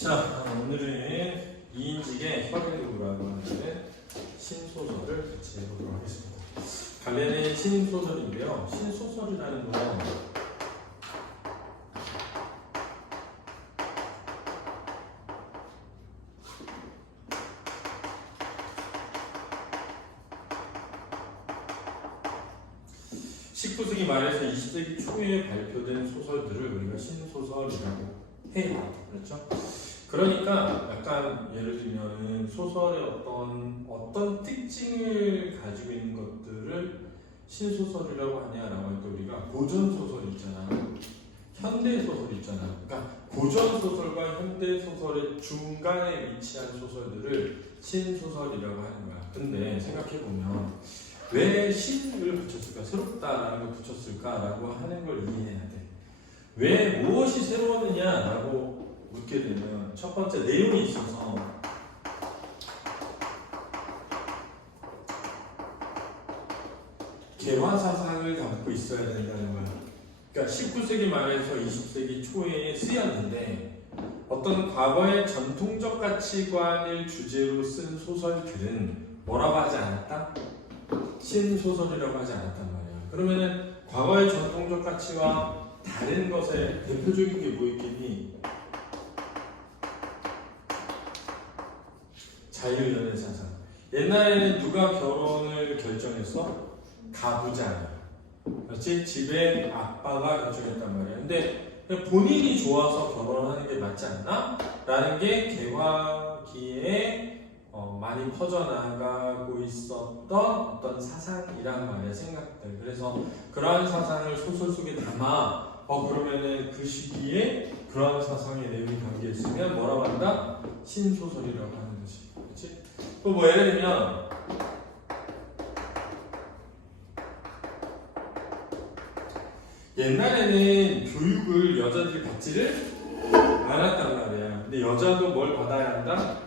자, 오늘은 이인직의 혈의도라고 하는 신소설을 같이 해보도록 하겠습니다. 관련된 신소설인데요. 신소설이라는 건 (19세기) 말에서 (20세기) 초에 발표된 소설들을 우리가 신소설이라고 해요. 그렇죠? 그러니까 약간 예를 들면 소설의 어떤 특징을 가지고 있는 것들을 신소설이라고 하냐라고 할 때 우리가 고전소설 있잖아, 현대소설 있잖아. 그러니까 고전소설과 현대소설의 중간에 위치한 소설들을 신소설이라고 하는 거야. 근데 생각해보면 왜 신을 붙였을까? 새롭다라는 걸 붙였을까라고 하는 걸 이해해야 돼. 왜 무엇이 새로웠느냐라고 묻게 되면 첫 번째 내용이 있어서 개화사상을 담고 있어야 된다는 거야. 그러니까 19세기 말에서 20세기 초에 쓰였는데 어떤 과거의 전통적 가치관을 주제로 쓴 소설들은 뭐라고 하지 않았다? 신소설이라고 하지 않았단 말이야. 그러면은 과거의 전통적 가치와 다른 것의 대표적인 게 뭐 있겠니? 자유연애 사상. 옛날에는 누가 결혼을 결정했어? 가부장이야. 그렇지? 집에 아빠가 결정했단 말이야. 근데 본인이 좋아서 결혼하는 게 맞지 않나? 라는 게 개화기에 많이 퍼져나가고 있었던 어떤 사상이란 말이야, 생각들. 그래서 그러한 사상을 소설 속에 담아 그러면은 그 시기에 그러한 사상의 내용이 담겨있으면 뭐라고 한다? 신소설이라고 하는 거지. 그렇지? 또 뭐 예를 들면 옛날에는 교육을 여자들이 받지를 않았단 말이야. 근데 여자도 뭘 받아야 한다?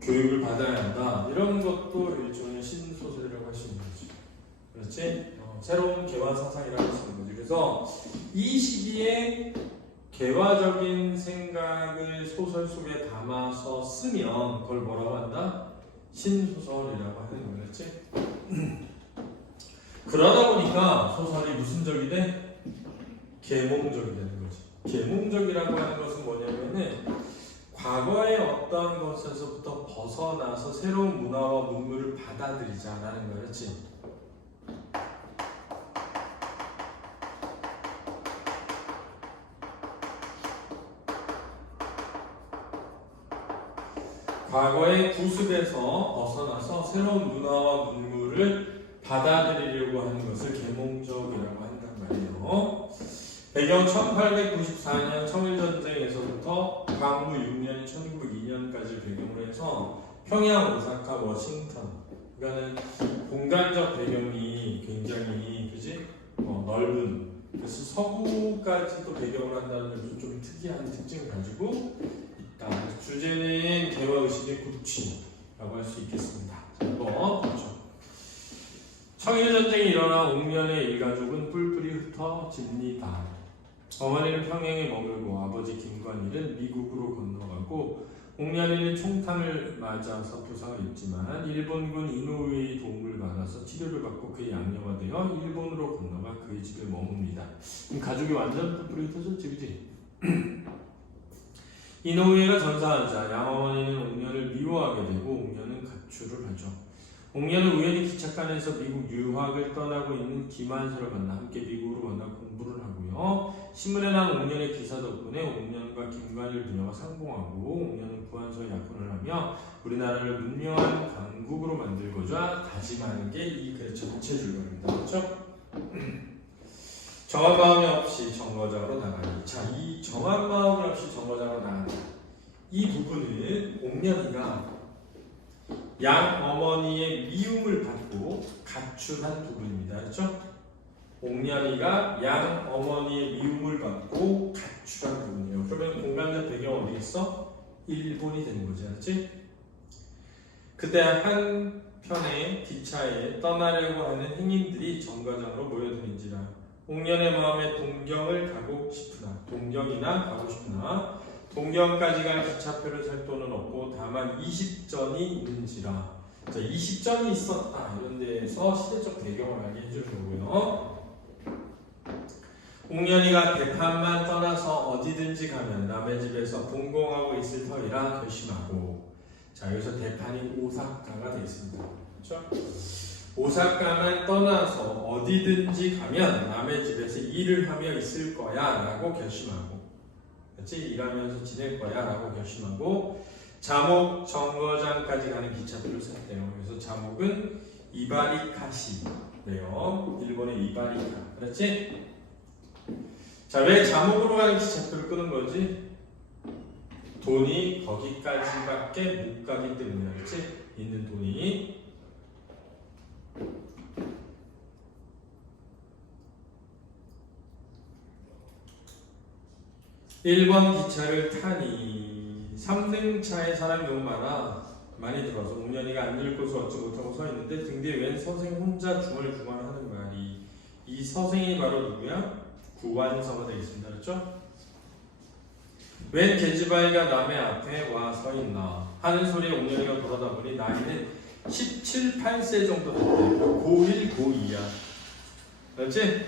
교육을 받아야 한다. 이런 것도 일종의 신소설이라고 할 수 있는 거지. 그렇지? 새로운 개화 사상이라고 할 수 있는 거지. 그래서 이 시기에 개화적인 생각을 소설 속에 담아서 쓰면 그걸 뭐라고 한다? 신소설이라고 하는 거겠지? 그러다 보니까 소설이 무슨 적이 돼? 계몽적이 되는 거지. 계몽적이라고 하는 것은 뭐냐면은 과거의 어떤 것에서부터 벗어나서 새로운 문화와 문물을 받아들이자라는 거였지. 과거의 구습에서 벗어나서 새로운 문화와 문물을 받아들이려고 하는 것을 계몽적이라고 한단 말이에요. 배경 1894년 청일전쟁에서부터 광무 6년 1902년까지 배경으로 해서 평양, 오사카, 워싱턴. 그러니까는 공간적 배경이 굉장히 넓은. 그래서 서구까지도 배경을 한다는 것도 좀 특이한 특징을 가지고 있다. 주제는 개화의식의 구취라고 할 수 있겠습니다. 자, 그렇죠. 청일전쟁이 일어나 옥년의 일가족은 뿔뿔이 흩어집니다. 어머니는 평양에 머물고 아버지 김관일은 미국으로 건너가고 옥년이는 총탄을 맞아서 부상을 입지만 일본군 이노우에의 도움을 받아서 치료를 받고 그의 양녀가 되어 일본으로 건너가 그의 집에 머뭅니다. 가족이 완전 뿔뿔이 흩어졌지, 그치? 이노우에가 전사하자 양어머니는 옥년을 미워하게 되고 옥년은 가출을 하죠. 옥년은 우연히 기착간에서 미국 유학을 떠나고 있는 김한서를 만나 함께 미국으로 만나 공부를 하고요. 신문에 난 옥년의 기사 덕분에 옥년과 김관일 부녀가 상봉하고 옥년은 구한서에 약혼을 하며 우리나라를 문명한 강국으로 만들고자 다짐하는 게 이 글의 전체 줄거리입니다. 그렇죠? 정한 마음이 없이 정거장으로 나가니. 자, 이 정한 마음이 없이 정거장으로 나가니. 이 부분은 옥년이가 양 어머니의 미움을 받고 가출한 부분입니다. 그렇죠? 옥년이가 양 어머니의 미움을 받고 가출한 부분이에요. 그러면 공간적 배경 어디 있어? 일본이 되는 거지, 그렇지? 그때 한편의 기차에 떠나려고 하는 행인들이 정거장으로 모여드는지라 옥년의 마음에 동경이나 가고 싶으나 동경까지 갈 기차표를 살 돈은 없고 다만 20전이 있는지라. 자, 20전이 있었다 이런 데에서 시대적 배경을 알게 해주는 거고요. 옥년이가 대판만 떠나서 어디든지 가면 남의 집에서 분공하고 있을 터이라 결심하고. 자, 여기서 대판이 오사카가 되겠습니다. 그렇죠? 오사카만 떠나서 어디든지 가면 남의 집에서 일을 하며 있을 거야 라고 결심하고, 그렇지? 일하면서 지낼 거야 라고 결심하고, 자목 정거장까지 가는 기차표를 샀대요. 그래서 자목은 이바리카시래요. 일본의 이바리카. 그렇지? 자, 왜 자목으로 가는 기차표를 끄는 거지? 돈이 거기까지밖에 못 가기 때문이야. 그렇지? 있는 돈이. 일본 기차를 타니 3등차에 사람이 너무 많이 들어서 옥년이가 앉을 곳을 얻지 못하고 서 있는데 등 뒤에 웬 서생 혼자 중얼중얼하는 말이. 이 서생이 바로 누구야? 구완서가 되겠습니다. 그렇죠? 웬 계집아이가 남의 앞에 와 서 있나 하는 소리에 옥년이가 돌아다 보니 나이는 17, 8세 정도 됐대. 고1, 고2야. 그렇지?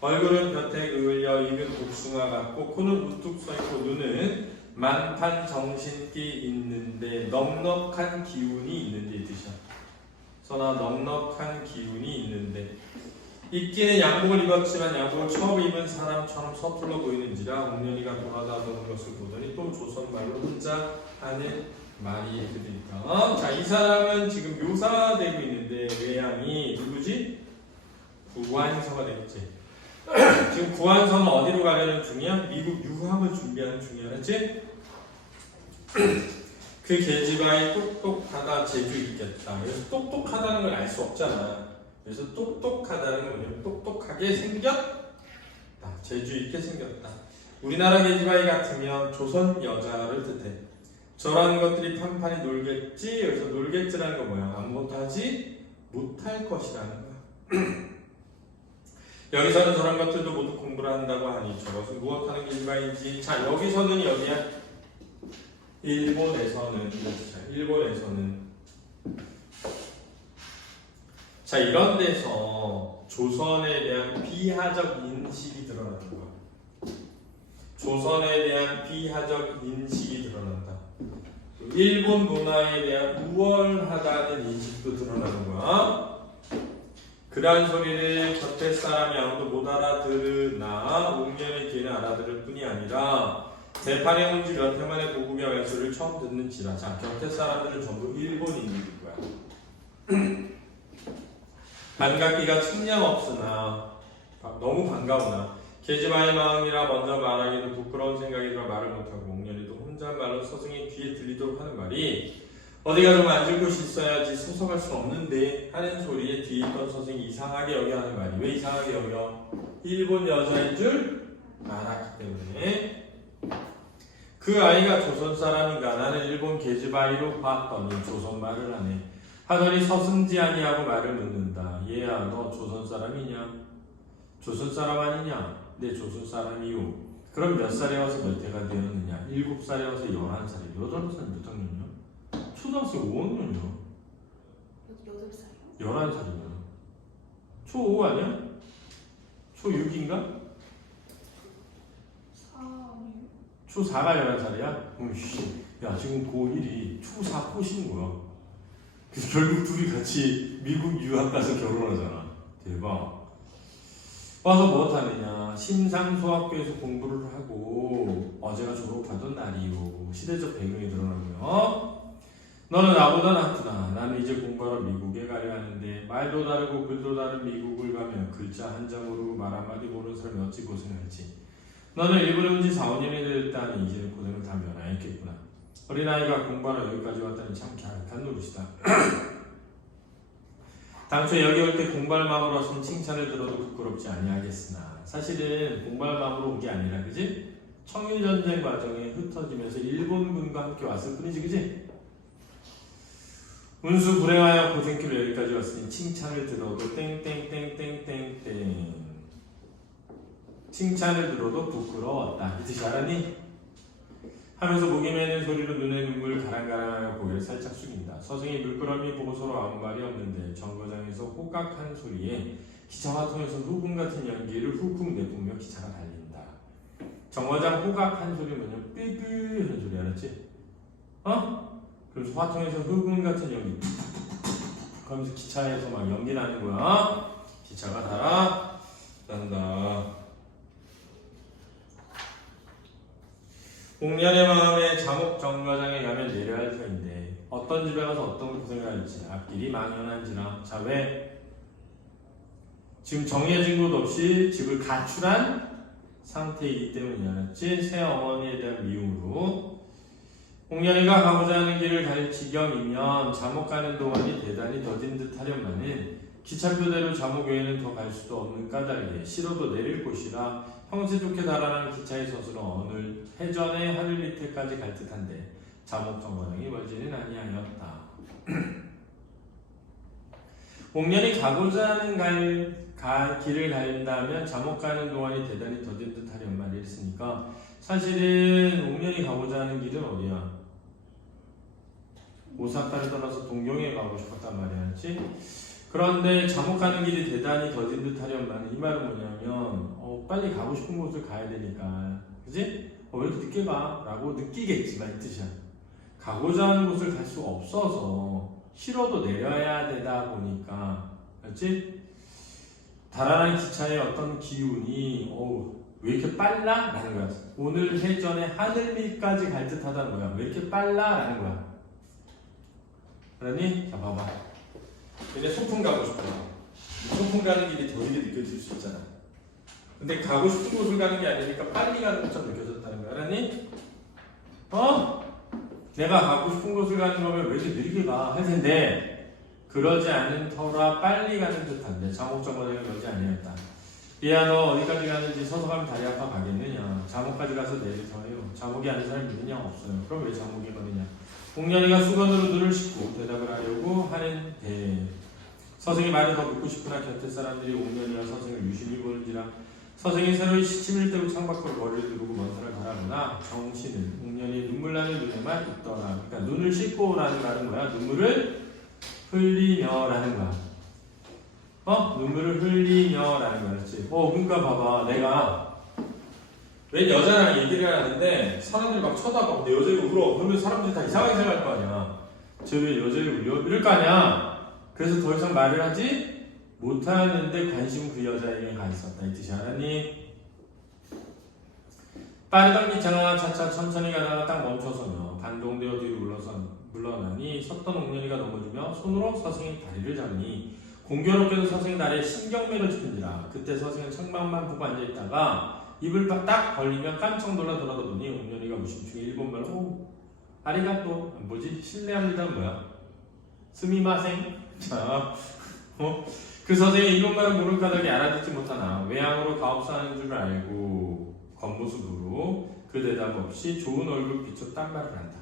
얼굴은 볕에 그을려 입은 복숭아 같고 코는 우뚝 서있고 눈은 만판 정신기 있는데 넉넉한 기운이 있는데 이 뜻이야. 선아 넉넉한 기운이 있는데 입기는 양복을 입었지만 양복을 처음 입은 사람처럼 서툴러 보이는지라 옥년이가 돌아다 보는 것을 보더니 또 조선말로 혼자 하는 말이 들으니까. 자, 이 사람은 지금 묘사되고 있는데 외양이 누구지? 구완서가 되겠지. 지금 구완서는 어디로 가려는 중이야? 미국 유학을 준비하는 중이야. 그렇지? 그 계집아이 똑똑하다 제주 있겠다. 그래서 똑똑하다는 걸 알 수 없잖아. 그래서 똑똑하다는 건 뭐냐면 똑똑하게 생겼다. 제주 있게 생겼다. 우리나라 계집아이 같으면 조선 여자를 뜻해. 저런 것들이 판판히 놀겠지. 여기서 놀겠지라는 건 뭐야? 아무것도 하지 못할 것이라는 거야. 여기서는 저런 것들도 모두 공부를 한다고 하니 저것은 무엇하는 계집아이인지. 자, 여기서는 여기야. 일본에서는 자, 이런 데서 조선에 대한 비하적 인식이 드러나는 거야. 조선에 대한 비하적 인식이 드러난다. 일본 문화에 대한 우월하다는 인식도 드러나는 거야. 그러한 소리를 곁에 사람이 아무도 못 알아들으나 옥년의 귀는 알아들을 뿐이 아니라 대판에 온 지 몇 해 만에 고국의 말소리를 처음 듣는지라. 자, 곁에 사람들은 전부 일본인일 거야. 반갑기가 측량 없으나 너무 반가우나 계집아이 마음이라 먼저 말하기도 부끄러운 생각이 들어 말을 못하고 옥년이도 혼잣말로 서승의 귀에 들리도록 하는 말이 어디가 좀 앉을 곳이 있어야지 서서 갈 수 없는데 하는 소리에 뒤에 있던 서승이 이상하게 여겨 하는 말이. 왜 이상하게 여겨? 일본 여자인 줄 알았기 때문에. 그 아이가 조선 사람인가 나는 일본 계집아이로 봤더니 조선 말을 하네. 하더니 서슴지 아니하고 말을 묻는다. 얘야 너 조선 사람이냐? 조선 사람 아니냐? 네 조선 사람이요. 그럼 몇 살에 와서 몇 해가 되었느냐? 7살에 와서 11살에 8살 몇 학년이요? 초등학생 5학년이요. 8살이요? 11살이면 초5 아니야? 초6인가? 4아니에요? 초4가 11살이야? 씨. 야 지금 고1이 초4 꼬시는 거야. 그래서 결국 둘이 같이 미국 유학 가서 결혼하잖아. 대박. 와서 뭐 하느냐? 심상소학교에서 공부를 하고 어제가 졸업하던 날이요. 시대적 배경이 드러나고요. 너는 나보다 낫구나. 나는 이제 공부하러 미국에 가려 하는데 말도 다르고 글도 다른 미국을 가면 글자 한 장으로 말 한마디 모르는 사람이 어찌 고생할지. 너는 일본에 온 지 4, 5년이 됐다니 이제 고생을 다 면하였겠구나. 어린아이가 공부하러 여기까지 왔다니 참 갸륵한 노릇이다. 당초 여기 올 때 공부할 마음으로 왔으면 칭찬을 들어도 부끄럽지 아니하겠으나 사실은 공부할 마음으로 온 게 아니라 그지? 청일전쟁 과정에 흩어지면서 일본군과 함께 왔을 뿐이지 그지? 운수 불행하여 고생길로 여기까지 왔으니 칭찬을 들어도 땡땡땡땡땡땡 칭찬을 들어도 부끄러웠다. 이 뜻이 알았니? 하면서 목이 메는 소리로 눈에 눈물을 가랑가랑하며 고개를 살짝 숙인다. 서생이 물끄러미 보고 서로 아무 말이 없는데 정거장에서 호각한 소리에 기차와 통해서 흑운 같은 연기를 훅훅 내뿜며 기차가 달린다. 정거장 호각한 소리 뭐냐? 삐삐 하는 소리 알았지? 그래서 화통에서 흑운 같은 연기 그러면서 기차에서 막 연기 나는 거야. 기차가 달아난다. 옥년의 마음에 자목 정거장에 가면 내려야 할 터인데 어떤 집에 가서 어떤 고생을 할지 앞길이 망연한지라. 자, 왜? 지금 정해진 곳 없이 집을 가출한 상태이기 때문이야. 알았지? 새 어머니에 대한 미움으로. 옥년이가 가고자 하는 길을 갈 지경이면 자목 가는 동안이 대단히 더딘 듯 하련만은 기차표대로 자목 외에는 더 갈 수도 없는 까닭에 싫어도 내릴 곳이라 형세 좋게 달아나는 기차에 서서는 어느 해전의 하늘 밑에까지 갈 듯한데 자목 정거장이 멀지는 아니하였다. 옥년이 가고자 하는 길을 간다면 자목 가는 동안이 대단히 더딘 듯 하련만 이랬으니까 사실은 옥년이 가고자 하는 길은 어디야? 오사카를 떠나서 동경에 가고 싶었단 말이야, 그렇지? 그런데 자목 가는 길이 대단히 더딘 듯 하련만 이 말은 뭐냐면 빨리 가고 싶은 곳을 가야 되니까, 그지? 왜 이렇게 늦게 가? 라고 느끼겠지만 이 뜻이야. 가고자 하는 곳을 갈 수 없어서 싫어도 내려야 되다 보니까, 그렇지? 달아나는 기차의 어떤 기운이 왜 이렇게 빨라? 라는 거야. 오늘 해전에 하늘 밑까지 갈 듯 하다는 거야. 왜 이렇게 빨라? 라는 거야. 그러니? 자, 봐봐. 근데 소풍 가고 싶어. 소풍 가는 길이 더디게 느껴질 수 있잖아. 근데 가고 싶은 곳을 가는 게 아니니까 빨리 가는 것처럼 느껴졌다는 거야. 알았니? 내가 가고 싶은 곳을 가는 거면 왜 이렇게 느리게 가? 할 텐데 그러지 않은 터라 빨리 가는 듯한데 자목 정거장이 그러지 아니었다. 이야 너 어디까지 가는지 서서 가면 다리 아파 가겠느냐. 자목까지 가서 내리서 해요. 자목이 아닌 사람이 있느냐? 없어요. 그럼 왜 자목이 거느냐. 옥년이가 수건으로 눈을 씻고 대답을 하려고 하는데 서생이 말을 더 묻고 싶으나 곁에 사람들이 옥년이와 서생을 유심히 보는지라 서생이 새로이 시침을 떼고 창밖으로 머리를 두르고 먼 산을 바라보나 정신은 옥년이 눈물 나는 눈에만 있더라. 그러니까 눈을 씻고 라는 말은 뭐야? 눈물을 흘리며 라는 거야. 눈물을 흘리며 라는 거야. 그렇지? 그러니까 봐봐. 내가 웬 여자랑 얘기를 하는데 사람들이 막 쳐다봐. 근데 여자가 울어. 그러면 사람들이 다 이상하게 생각할 거 아니야. 쟤 왜 여자를 울려? 이럴 거 아니야. 그래서 더 이상 말을 하지 못하는데 관심은 그 여자에게 가 있었다. 이 뜻이 알았니? 빠르던 기차가 차차 천천히 가다가 딱 멈춰서며 반동되어 뒤로 물러나니 섰던 옥년이가 넘어지며 손으로 서생의 다리를 잡으니 공교롭게도 서생의 다리에 신경매를 짚은지라. 그때 서생은 창밖만 보고 앉아있다가 입을 딱 벌리며 깜짝 놀라 돌아보니 옥년이가 무심충이 일본말로 아리가또 뭐지? 실례합니다는 뭐야? 스미마생? 자, 그 서생이 일본말을 모르는 까닭에 알아듣지 못하나 외항으로 가업사하는 줄 알고 겉모습으로 그 대답 없이 좋은 얼굴 비춰 딴 말을 한다.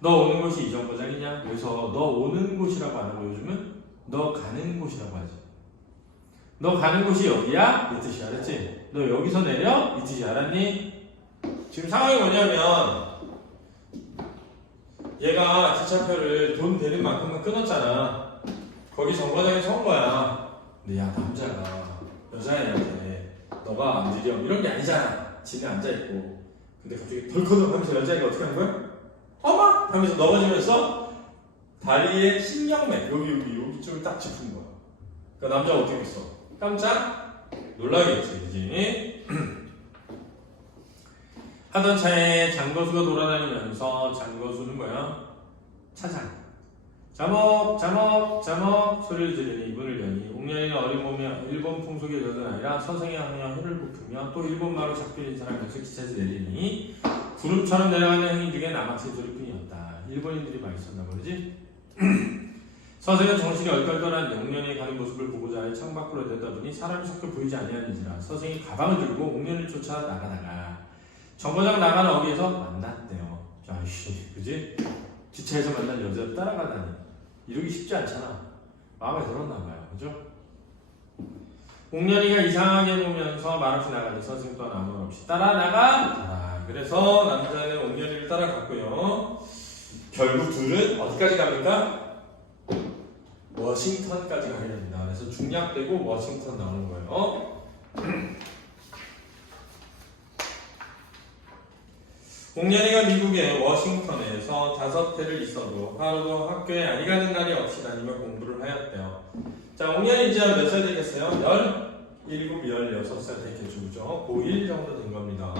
너 오는 곳이 이 정거장이냐? 그래서 너 오는 곳이라고 안 하고 요즘은 너 가는 곳이라고 하지. 너 가는 곳이 여기야? 이 뜻이 알았지? 너 여기서 내려? 이 뜻이 알았니? 지금 상황이 뭐냐면 얘가 기차표를 돈 되는 만큼만 끊었잖아. 거기 정거장에 선 거야. 근데 야 남자가 여자애한테 너가 안 느려 이런 게 아니잖아. 지는 앉아있고. 근데 갑자기 덜커덕 하면서 여자애가 어떻게 한 거야? 어머! 하면서 넘어지면서 다리에 신경매 여기쯤을 딱 짚은 거야. 그러니까 남자가 어떻게 했어? 깜짝 놀라겠지, 그지? 하던 차에 장거수가 돌아다니면서 장거수는 뭐야? 차장. 자목, 자목, 자목 소리를 지르니 이분을 여니 옥년이는 어린 몸에 일본 풍속에 여든 아니라 서생에 하며 혀를 굽히며 또 일본말로 작별 인사를 하면서 기차에서 내리니 구름처럼 내려가는 행인 중에 남학생 소리뿐이었다. 일본인들이 많이 있었나 모르지? 서생은 정신이 얼떨떨한데 옥년이 가는 모습을 보고자 해 창밖으로 내다보니 사람이 섞여 보이지 아니하는지라 서생이 가방을 들고 옥년을 쫓아 나가다가 정거장 나가는 어귀에서 만났대요. 자이씨, 그지? 기차에서 만난 여자를 따라가다니 이러기 쉽지 않잖아. 마음에 들었나 봐요, 그죠? 옥년이가 이상하게 보면서 말없이 나가는데 선생님 또한 아무 말 없이 따라 나가. 그래서 남자는 옥년이를 따라갔고요. 결국 둘은 어디까지 갑니까? 워싱턴까지 가게 됩니다. 그래서 중략되고 워싱턴 나오는 거예요. 옥년이가 미국의 워싱턴에서 5해를 있어도 하루도 학교에 아니 가는 날이 없이 다니며 공부를 하였대요. 자, 옥년이 이제 몇 살 되겠어요? 17, 16살 됐겠죠. 그죠? 고1 정도 된 겁니다.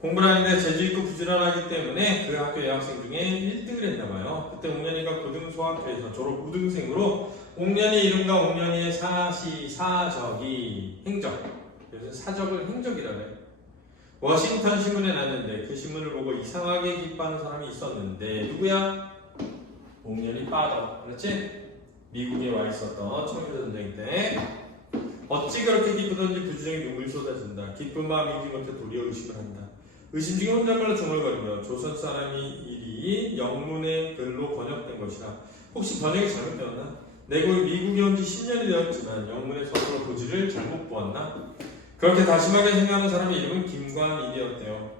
공부를 하는데 재주있고 부지런하기 때문에 그 학교 여학생 중에 1등을 했나봐요. 그때 옥년이가 고등소학교에서 졸업 우등생으로 옥년이 이름과 옥년이의 사적이 행적. 그래서 사적을 행적이라고 해요. 워싱턴 신문에 났는데 그 신문을 보고 이상하게 기뻐하는 사람이 있었는데 누구야? 옥년이 파더. 그렇지? 미국에 와 있었던 청일전쟁 때 어찌 그렇게 기쁘던지 부주정이 눈물이 쏟아진다. 기쁜 마음이지 못해 도리어 의심을 한다. 의심 중에 혼잣말로 중얼거리며 조선 사람이 일이 영문의 글로 번역된 것이라. 혹시 번역이 잘못되었나? 내가 미국에 온 지 10년이 되었지만 영문의 서술로 고지를 잘못 보았나? 그렇게 다심하게 생각하는 사람의 이름은 김광일이었대요.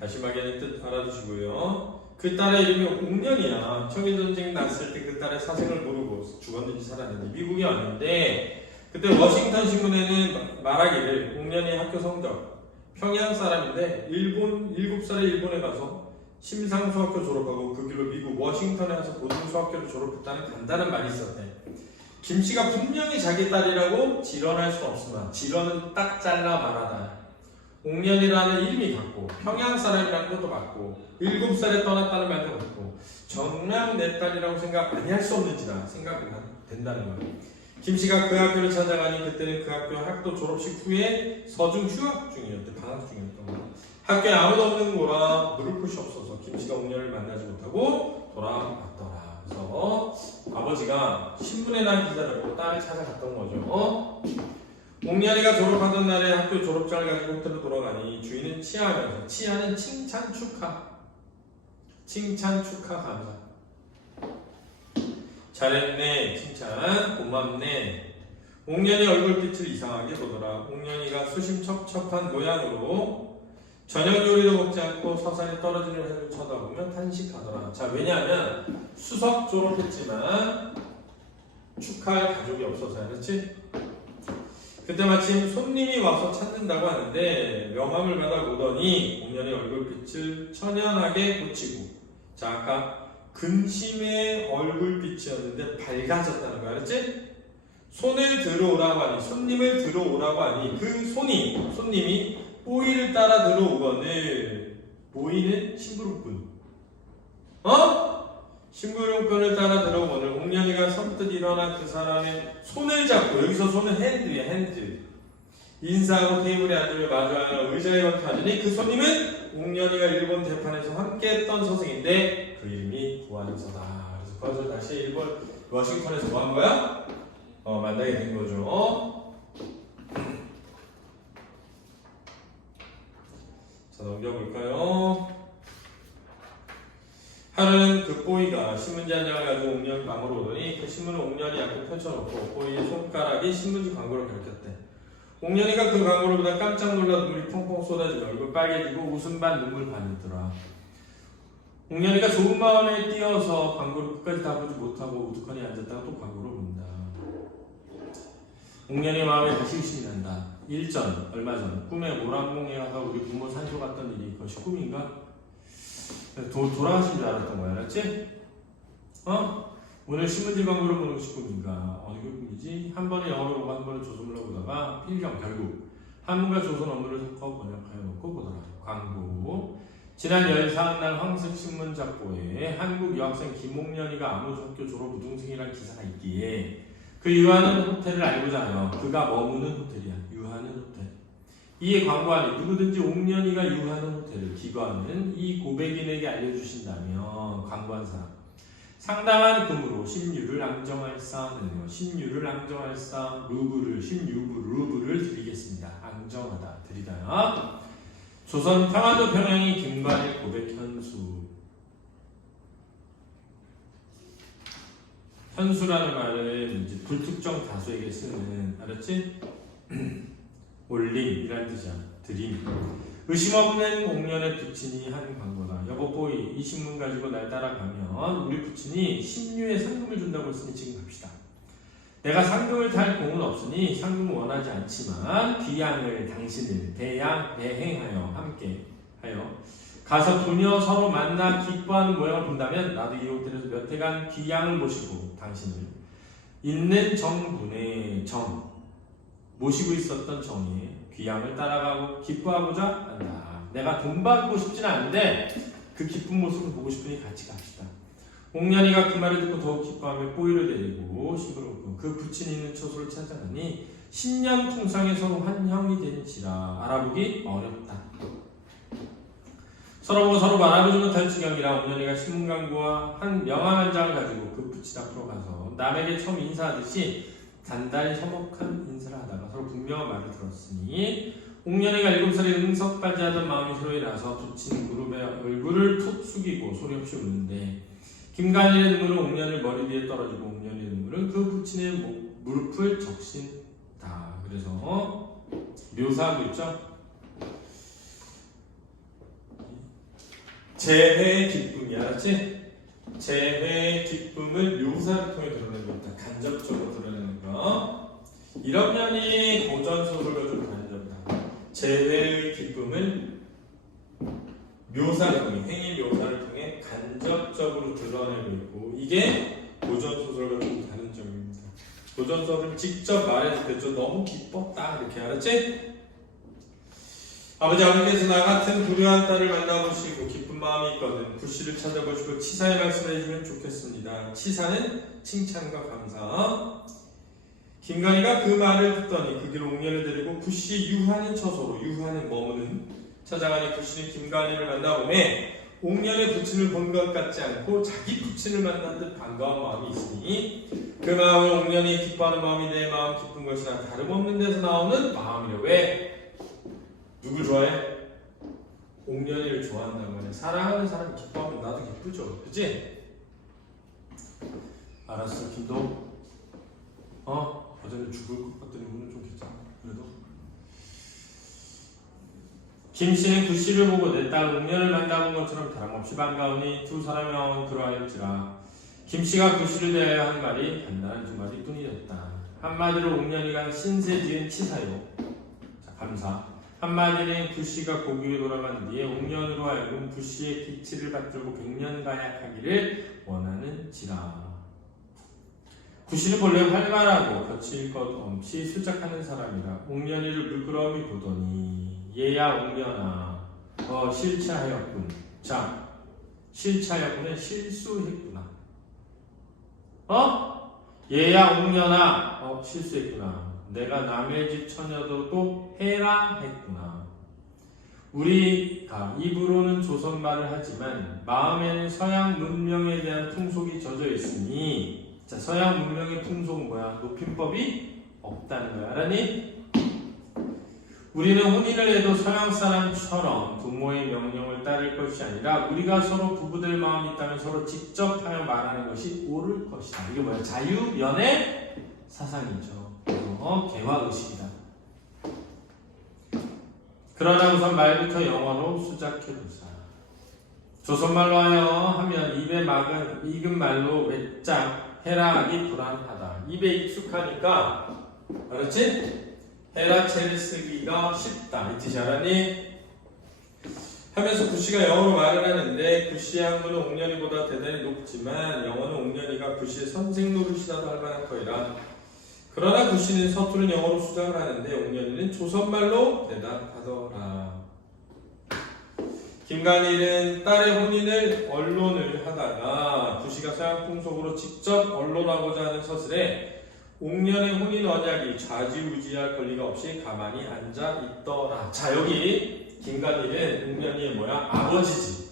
다심하게는 뜻 알아두시고요. 그 딸의 이름이 옥년이야. 청일전쟁 났을 때 그 딸의 사생을 모르고 죽었는지 살았는지 미국에 왔는데 그때 워싱턴 신문에는 말하기를 옥년이 학교 성적 평양 사람인데 7살에 일본에 가서 심상수학교 졸업하고 그 길로 미국 워싱턴에 가서 고등수학교를 졸업했다는 간단한 말이 있었대. 김씨가 분명히 자기 딸이라고 지런할 수 없으나 지런은 딱 잘라 말하다. 옥년이라는 이름이 같고 평양 사람이라는 것도 같고 7살에 떠났다는 말도 같고 정녕 내 딸이라고 생각 아니할 수 없는지라 생각이 된다는 거예요. 김씨가 그 학교를 찾아가니 그때는 그 학도 졸업식 후에 서중 휴학 중이었대. 방학 중이었던 거예요. 학교에 아무도 없는 거라 물을 곳이 없어서 김씨가 옥년을 만나지 못하고 돌아왔더라. 그래서 아버지가 신문에 난 기사를 보고 딸을 찾아갔던 거죠. 옥년이가 졸업하던 날에 학교 졸업장을 가지고 호텔로 돌아가니 주인은 치하하면서 치하는 칭찬 축하 감사 잘했네 칭찬 고맙네. 옥년이 얼굴빛을 이상하게 보더라. 옥년이가 수심첩첩한 모양으로 저녁 요리도 먹지 않고 서산에 떨어지는 해를 쳐다보며 탄식하더라. 자, 왜냐하면 수석 졸업했지만 축하할 가족이 없어서야. 그렇지? 그때 마침 손님이 와서 찾는다고 하는데 명함을 받아 보더니 옥년이 얼굴빛을 천연하게 고치고, 자, 아까 근심의 얼굴빛이었는데 밝아졌다는 거야. 알았지? 손을 들어오라고 하니, 손님을 들어오라고 하니 그 손님이 뽀이를 따라 들어오거늘, 뽀이는 심부름꾼, 심부름꾼을 따라 들어오거늘 옥년이가 선뜻 일어나 그 사람의 손을 잡고, 여기서 손은 핸드야, 핸드. 인사하고 테이블에 앉으며 마주하여 의자에 앉으니 그 손님은 옥년이가 일본 대판에서 함께했던 선생인데 그 이름이 구한서다. 그래서 구한서 다시 일본 워싱턴에서 뭐 한 거야? 만나게 된 거죠. 자, 넘겨볼까요? 하루는 그 뽀이가 신문지 한 장을 가지고 옥년 방으로 오더니 그 신문을 옥년이 앞에 펼쳐놓고 뽀이의 손가락이 신문지 광고를 가리켰대. 옥년이가 그 광고를 보다 깜짝 놀라 눈물이 펑펑 쏟아지고 얼굴 빨개지고 웃음 반 눈물 반이더라. 옥년이가 좋은 마음에 뛰어서 광고를 끝까지 다 보지 못하고 우두커니 앉았다가 또 광고를 본다. 옥년이의 마음에 다시 의심이 난다. 일전, 얼마 전 꿈에 모란봉에 가서 우리 부모 산소 갔던 일이 그것이 꿈인가? 돌아가신 줄 알았던 거야. 알았지? 오늘 신문지 광고를 보는 것이 꿈인가? 어느 꿈이지? 한 번에 영어로 보고 한 번에 조선어로 보다가 필경 결국 한문과 조선 언어를 섞어 번역하여 놓고 보더라. 광고. 지난 열사한날 황색 신문 잡보에 한국 여학생 김옥년이가 아무학교 졸업 우등생이라는 기사가 있기에 그 유하는 호텔을 알고자 하여 그가 머무는 호텔이야. 유하는 호텔. 이에 광고하니 누구든지 옥년이가 유하는 호텔을 기거하는 이 고백인에게 알려주신다면 광고한 사람 상당한 금으로 10유를 앙정할사는요. 10유를 앙정할사 루브를 10루브를 드리겠습니다. 앙정하다 드리다야. 조선 평안도 평양이 김관일 고백 현수. 현수라는 말은 이제 불특정 다수에게 쓰는, 알았지? 올림이란 뜻이야. 드림. 의심 없는 옥년의 부친이 한 광고다. 여보 뽀이, 이 신문 가지고 날 따라가면 우리 부친이 신유의 상금을 준다고 했으니 지금 갑시다. 내가 상금을 탈 공은 없으니 상금은 원하지 않지만 귀양을 당신을 대행하여 함께 하여 가서 부녀 서로 만나 기뻐하는 모양을 본다면 나도 이 호텔에서 몇 해간 귀양을 모시고 당신을 있는 정분의 정 모시고 있었던 정의 귀양을 따라가고 기뻐하고자 한다. 내가 돈 받고 싶진 않은데 그 기쁜 모습을 보고 싶으니 같이 갑시다. 옥년이가 그 말을 듣고 더욱 기뻐하며 뽀이를 데리고 시부르고 그 부친이 있는 처소를 찾아가니 신년 통상에 서로 한 형이 된지라 알아보기 어렵다. 서로 말아보지 못할 지경이라 옥년이가 신문 광고와 한 명함 한 장을 가지고 그 부친 앞으로 가서 남에게 처음 인사하듯이 단단히 서먹한 인사를 하다가 서로 분명한 말을 들었으니 옥년이가 7살에 응석까지하던 마음이 서로에 나서 부친 무릎에 얼굴을 툭 숙이고 소리 없이 우는데 김간일의 눈물은 옥년이 머리 위에 떨어지고 옥년이의 눈물은 그 부친의 무릎을 적신다. 그래서 묘사하고 있죠. 재회의 기쁨이 알았지? 재회의 기쁨을 묘사를 통해 드러내는 거다. 간접적으로 드러내는 거. 이런 면이 고전소설과 좀 다른 점이다. 재회의 기쁨을 묘사를 통해, 행위 묘사를 통해 간접적으로 드러내고 있고 이게 고전소설과 좀 다른 점입니다. 고전소설은 직접 말해도 되죠. 너무 기뻤다 이렇게 알았지? 아버지께서 나 같은 불효한 딸을 만나보시고 기쁜 마음이 있거든 구씨를 찾아보시고 치사의 말씀을 해주면 좋겠습니다. 치사는 칭찬과 감사. 김간희가 그 말을 듣더니 그 길 옥년을 데리고 구씨 유한인 처소로 유한은 머무는 찾아가니 구씨는 김간희를 만나보매 옥년의 부친을 본 것 같지 않고 자기 부친을 만난 듯 반가운 마음이 있으니 그 마음은 옥년이 기뻐하는 마음이 내 마음 기쁜 것이나 다름없는 데서 나오는 마음이래. 왜? 누굴 좋아해? 옥년이를 좋아한다는 거네. 사랑하는 사람이 기뻐하면 나도 기쁘죠. 그치? 알았어 김도. 어제는 죽을 것 같더니 오늘 좀 괜찮아. 그래도 김씨는 구씨를 보고 내 딸 옥년을 만나본 것처럼 다름없이 반가우니 두 사람의 마음은 그러하였지라. 김씨가 구씨를 대하여 한 말이 간단한 두 마디 뿐이었다. 한마디로 옥년이가 신세 지은 치사요. 자, 감사. 한마디는 구씨가 고국에 돌아간 뒤에 옥년으로 하여금 구씨의 기치를 받들고 100년 가약하기를 원하는지라. 구씨는 본래 활발하고 거칠 것 없이 수작하는 사람이라 옥년이를 물끄러미 보더니 얘야 옥년아 실체하였군. 자, 실체하였군은 실수했구나. 얘야 옥년아 실수했구나. 내가 남의 집 처녀도 해라 했구나. 우리가 입으로는 조선말을 하지만 마음에는 서양 문명에 대한 풍속이 젖어 있으니 자, 서양 문명의 풍속은 뭐야? 높임법이 없다는 거야. 알았니? 우리는 혼인을 해도 서양 사람처럼 부모의 명령을 따를 것이 아니라 우리가 서로 부부될 마음이 있다면 서로 직접 하여 말하는 것이 옳을 것이다. 이게 뭐야? 자유연애 사상이죠. 개화의식이다. 그러나 우선 말부터 영어로 수작해보자. 조선말로 하면 입에 익은 말로 외짝 해라 하기 불안하다. 입에 익숙하니까 알았지? 해라체를 쓰기가 쉽다. 이 뜻이 알았니? 하면서 구씨가 영어로 말을 하는데 구씨의 학문은 옥년이보다 대단히 높지만 영어는 옥년이가 구씨의 선생 노릇이라도 할 만한 거이라. 그러나 구씨는 서투른 영어로 수작을 하는데 옥년이는 조선말로 대답하더라. 김간일은 딸의 혼인을 언론을 하다가 구씨가 서양 풍속으로 직접 언론하고자 하는 서술에 옥년의 혼인 언약이 좌지우지할 권리가 없이 가만히 앉아 있더라. 자, 여기 김간일은 옥년이의 뭐야? 아버지지.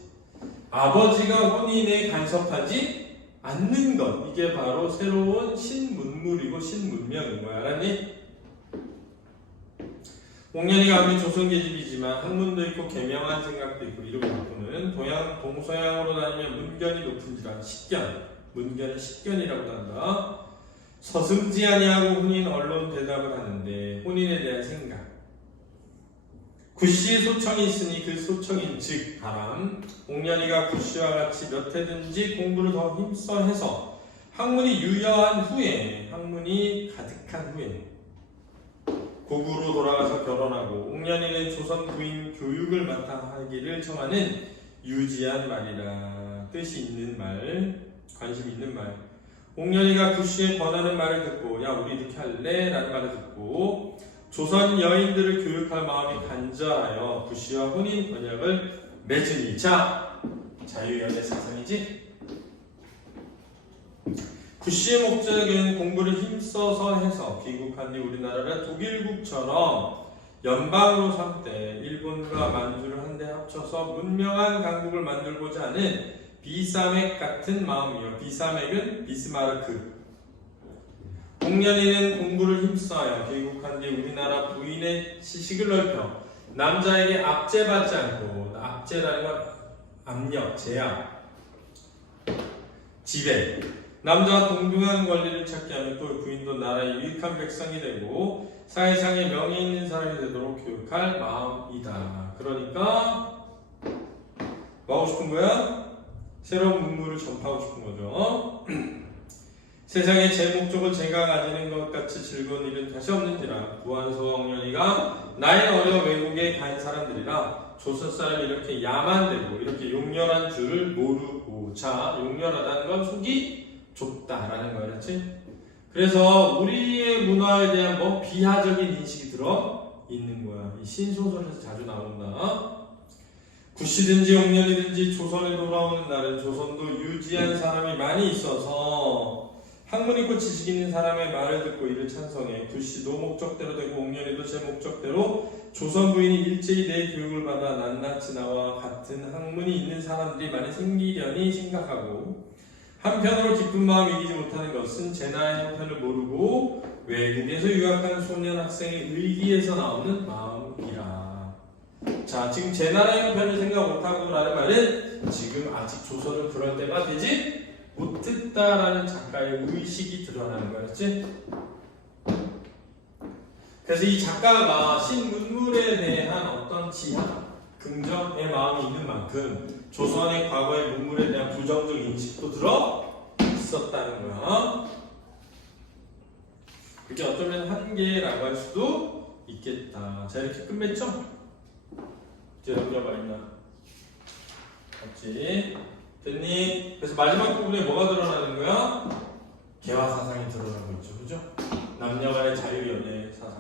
아버지가 혼인에 간섭하지 않는 것. 이게 바로 새로운 신문물이고 신문명인 거야. 알았니? 옥년이가 아무리 조선계집이지만 학문도 있고 개명한 생각도 있고 이름을 바꾸는 동서양으로 다니면 문견이 높은지라 식견, 문견은 식견이라고도 한다. 서슴지 아니하고 혼인 언론 대답을 하는데 혼인에 대한 생각. 구씨의 소청이 있으니 그 소청인 즉 바람 옥년이가 구씨와 같이 몇 해든지 공부를 더 힘써 해서 학문이 유여한 후에 학문이 가득한 후에 고구로 돌아가서 결혼하고 옥년이는 조선 부인 교육을 맡아 하기를 청하는 유지한 말이라. 뜻이 있는 말, 관심 있는 말. 옥년이가 구씨의 권하는 말을 듣고 야 우리 이렇게 할래? 라는 말을 듣고 조선 여인들을 교육할 마음이 간절하여 구씨와 혼인 언약을 맺으니. 자, 자유연애 사상이지? 구씨의 목적은 공부를 힘써서 해서 귀국한 뒤 우리나라를 독일국처럼 연방으로 삼되 일본과 만주를 한데 합쳐서 문명한 강국을 만들고자 하는 비사맥 같은 마음이요. 비사맥은 비스마르크. 옥년이는 공부를 힘써하여 귀국한 뒤 우리나라 부인의 지식을 넓혀 남자에게 압제받지 않고, 압제라는 건 압력, 제약, 지배, 남자와 동등한 권리를 찾게 하면 또 부인도 나라의 유익한 백성이 되고 사회상에 명예 있는 사람이 되도록 교육할 마음이다. 그러니까 뭐 하고 싶은 거야? 새로운 문물을 전파하고 싶은 거죠. 세상에 제 목적을 제가 가지는 것 같이 즐거운 일은 다시 없는지라. 부안소와 옥년이가 나이 어려 외국에 간 사람들이라 조선 사람이 이렇게 야만되고 이렇게 용렬한 줄을 모르고. 자, 용렬하다는 건 속이 좁다라는 거야, 그렇지? 그래서 우리의 문화에 대한 뭐 비하적인 인식이 들어 있는 거야. 이 신소설에서 자주 나온다. 구씨든지 옥년이든지 조선에 돌아오는 날은 조선도 유지한 사람이 많이 있어서 학문 있고 지식 있는 사람의 말을 듣고 이를 찬성해. 구씨도 목적대로 되고 옥년이도 제 목적대로 조선 부인이 일제히 내 교육을 받아 낱낱이 나와 같은 학문이 있는 사람들이 많이 생기려니 생각하고, 한편으로 기쁜 마음 이기지 못하는 것은 제 나라의 형편을 모르고 외국에서 유학한 소년 학생의 의기에서 나오는 마음이라. 자, 지금 제 나라의 형편을 생각 못하고 라는 말은 지금 아직 조선은 그럴 때가 되지 못했다라는 작가의 의식이 드러나는 거였지. 그래서 이 작가가 신문물에 대한 어떤 지향, 긍정의 마음이 있는 만큼 조선의 과거의 문물에 대한 부정적 인식도 들어 있었다는 거야. 그게 어쩌면 한계라고 할 수도 있겠다. 자, 이렇게 끝맺죠? 이제 넘겨봐 있나? 없지? 됐니? 그래서 마지막 부분에 뭐가 드러나는 거야? 개화 사상이 드러나고 있죠. 그죠? 남녀 간의 자유연애 사상.